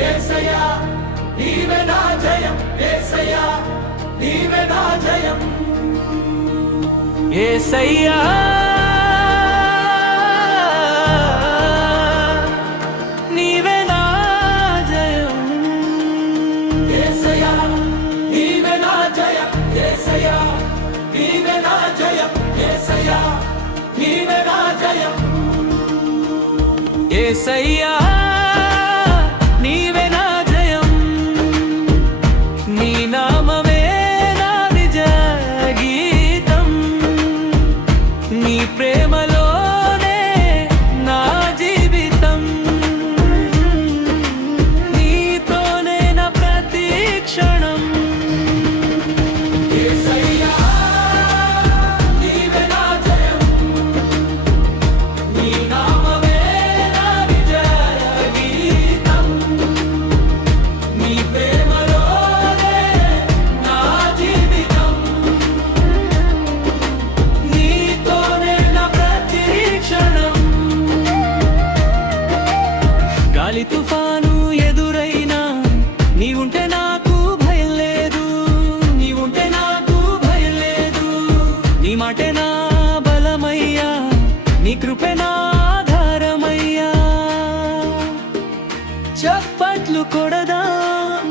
యేసయ్యా నీవే నా జయం, యేసయ్యా నీవే నా జయం, యేసయ్యా నీవే నా జయం, యేసయ్యా నీవే నా జయం, యేసయ్యా నీవే నా జయం, యేసయ్యా నీవే నా జయం, యేసయ్యా నీవే నా జయం, నీ నామమే నా విజయ గీతం, నీ ప్రేమలోనే నా జీవితం, నీతోనే నా ప్రతి క్షణం, యేసయ్యా నీవే నా జయం, నీ నామమే నా విజయ గీతం, నీ ప్రేమలోనే నా జీవితం, నీతోనే నా ప్రతి క్షణం. గాలి తుఫాను ఎదురైనా నీవుంటే నాకు భయం లేదు, నీవుంటే నాకు భయం లేదు, నీ మాటే నా బలమయ్యా, నీ కృపే నా ఆధారమయ్యా. చప్పట్లు కొడదాం,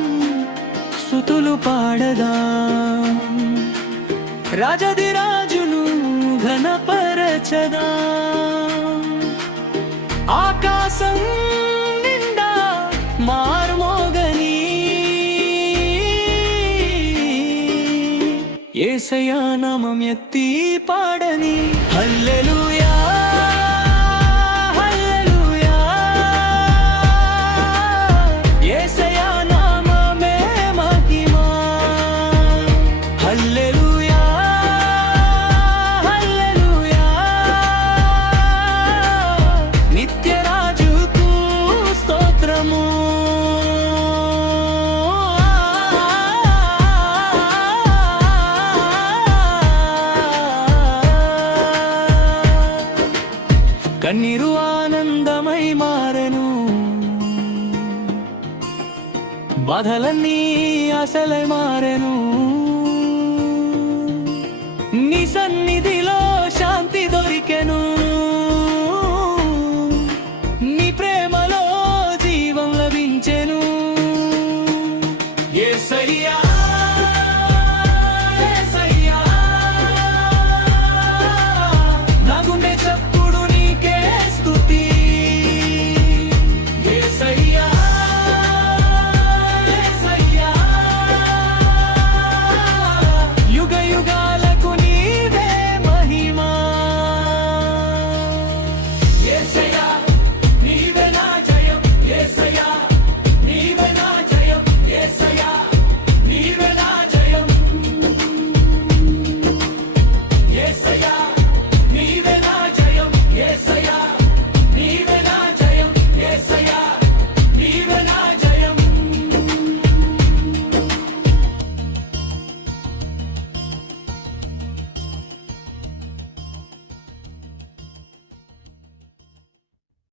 స్తుతులు పాడదాం, రాజాదిరాజును ఘనపరచదాం, ఆకాశం నిండా మార్మోగని యేసయ్యా నామం ఎత్తి పాడని. హల్లెలూయా హల్లెలూయా, యేసయ్యా నామమే మహిమా. హల్లెలూయా హల్లెలూయా, నిత్యరాజుకు స్తోత్రము. కన్నీరు ఆనందమై మారెను, బాధలన్నీ ఆశలై మారెను, నీ సన్నిధిలో